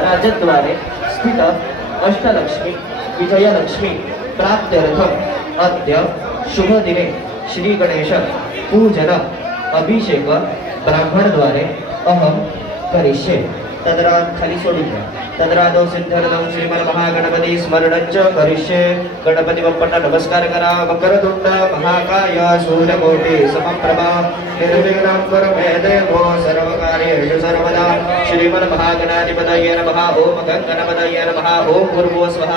राजद्वारे स्थित अष्टलक्ष्मी विजयलक्ष्मी प्राप्त्यर्थम अद्य शुभ दिने श्री गणेश पूजन अभिषेक ब्राह्मण द्वारे अहम करिष्ये। तदरा खाली सोडून द्या। तदरादो सिद्धरदं श्रीमन् महागणपती स्मरणंच करिष्ये। गणपती बाप्पांना नमस्कार करा। वक्रतुंड महाकाय सूर्यकोटि समप्रभा निर्विघ्नं कुरु मे देवो सर्वकार्येषु सर्वदा। श्रीमन् महागणाधिपतये नमः। ओम गणपतये नमः। ओम भूर्भुवः स्वः।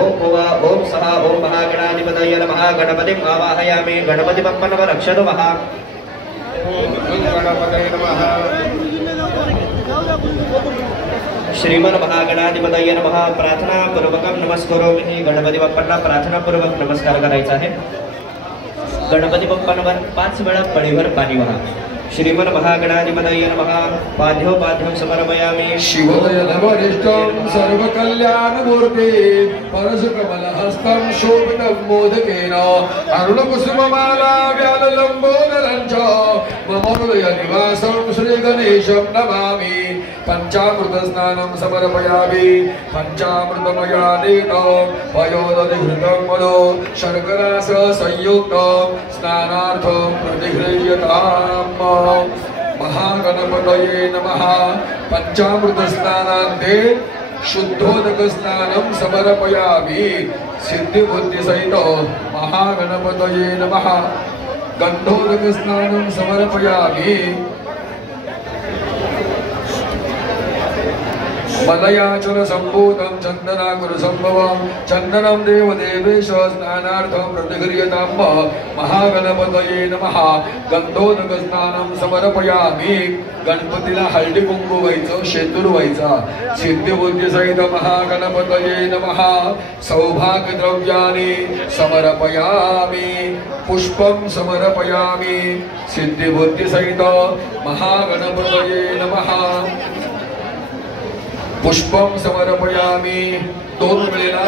ओम भुवः ओम सः। ओम महागणाधिपतये नमः। गणपतिं आवाहयामि। गणपति बाप्पा नमः रक्षतु महा। गणपतये नमः। श्रीमन् महागणाधिपतये नमः। प्रार्थना पूर्वकम नमस्कारोमी। गणपती बाप्पांना प्रार्थना पूर्वक नमस्कार करायचा आहे। गणपती बाप्पांवर 5 वेळा पळीवर पाणी वाहा। श्रीमन् महागणाधिपतये नमः। पाद्योपाद्यं समर्पयामि। शिवोदय नवनिष्ठं सर्वकल्याणमूर्ते परशुकमलहस्तं शोभितं मोदकेन अरुणकुसुममाला व्याललम्बोदरं च मम हृदय निवासं श्रीगणेशं नमामि। पंचामृतस्नानं समर्पयामि। पंचामृतमयानेन पयोदधिघृतं मनो शर्करासह संयुक्तं स्नानार्थं प्रतिगृह्यताम्। महागणपतये नमः। पंचामृत स्नानान्ते शुद्धोदक स्नानं समर्पयामि। सिद्धिबुद्धि सहित महागणपतये नमः। गंधोदक स्नानं समर्पयामि। मलयाचल संभूतं चंदनाकुर संभवं चंदनं देवदेवेश स्नानार्थं प्रतिगृह्यतां। महागणपतये नमः। गंधोदक स्नानं समर्पयामि। गणपतीला हळदी कुंकू व्हायचं, शेंदूर व्हायचा। सिद्धिबुद्धी सहित महागणपतये नमः। सौभाग्य द्रव्यानि समर्पयामि। पुष्पं समर्पयामि। सिद्धिबुद्धी सहित महागणपतये नमः। पुष्पम समर्पयामि। 2 वेळेला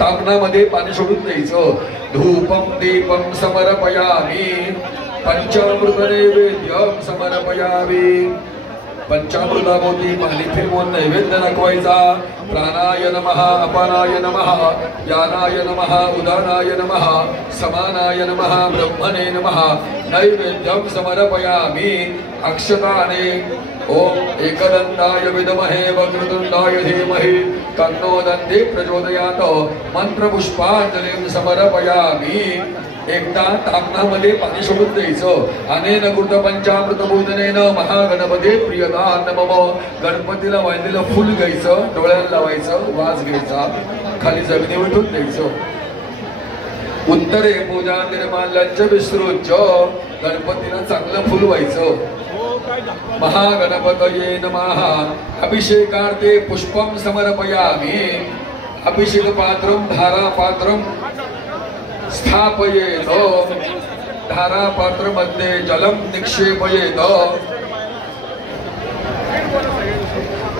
तांगणामध्ये पाणी सोडून द्यायचं। धूपम दीपम समर्पयामि। पंचामृत नैवेद्यम समर्पयामि। पंचामृताभोवती पाणी फिरवून नैवेद्य दाखवायचा। प्राणाय नमः। अपानाय नमः। यानाय नमः। उदानाय नमः। समानाय नमः। ब्रह्मणे नमः। नैवेद्यम समर्पयामि। अक्षताने ओम एकदंताय विद्महे वक्रतुंडाय धीमहि तन्नो दन्ति प्रचोदयात्। मंत्रपुष्पांजलिं समर्पयामि। एकदा तांगणामध्ये पाणी सोडून द्यायचं। अनेन कृत पंचामृत पूजनेन महागणपते प्रियदान मम। गणपतीला वाहिलेलं फुल घ्यायचं, डोळ्याला लावायचं, वास घ्यायचा, खाली जमिनीवर ठेवून द्यायचं। उत्तरे पूजा निर्माल्यांच विसृज। गणपतीला चांगलं फुल व्हायचं। महागणपतये नमः। अभिषेकार्थे पुष्पं समर्पयामि। अभिषेक पात्रं धारा पात्रं स्थापयेत्। धारा पात्र मध्ये जलं निक्षेपयेत्।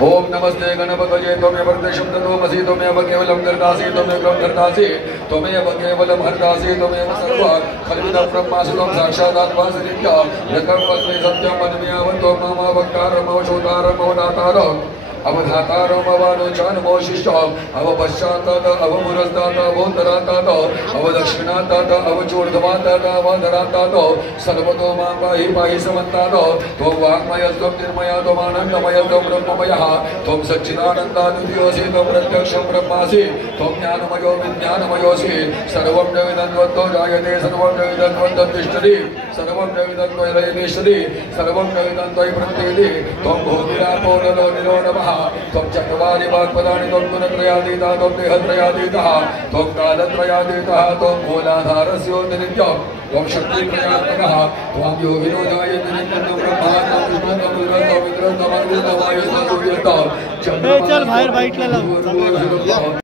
ओम नमस्ते गणपतये त्वमेव प्रत्यक्षं तत्त्वमसि त्वमेव केवलं कर्तासि त्वमेव कर्तासि त्वमेव केवलं हर्तासि त्वमेव सर्वं खल्विदं ब्रह्मासि त्वं साक्षादात्मासि नित्यं यतं वदमि सत्यं वदम्यवतो मम वक्तारं मम श्रोतारं मम दातारम् अवधातारम अवनोचानमोशिष्टम अवपश्चातात अवमुरस्तात अवोत्तरातात अवदक्षिणातात अवचूर्ध्वातात अवधरातात सर्वतो मां पाहि पाहि समन्तात त्वं वाङ्मयस्त्वं निर्मया त्वमानन्दमयस्त्वं ब्रह्ममयः त्वं सच्चिदानन्दाद्वितीयोऽसि त्वं प्रत्यक्षं ब्रह्मासि त्वं ज्ञानमयो विज्ञानमयोऽसि सर्वं जगदन्वत्तो जायते सर्वं जगदन्वत्ततिष्ठति सर्वं जगदन्वयतिष्ठति सर्वं जगदन्वय प्रत्येति त्वं भूमिरापो नलो निरो नमः त्वं चत्वारि वाक्पदानि त्वं गुणत्रयातीतः त्वं देहत्रयातीतः त्वं कालत्रयातीतः त्वं मूलाधारस्योऽतिरिक्तं त्वं शक्तित्रयात्मकः त्वं योगिनो जायते नित्यं ब्रह्मा त्वं विष्णुः त्वं रुद्रः त्वं इन्द्रः त्वं अग्निः त्वं वायुः त्वं सूर्यः त्वं चन्द्रमाः चल बाहेर बाईटला लाव.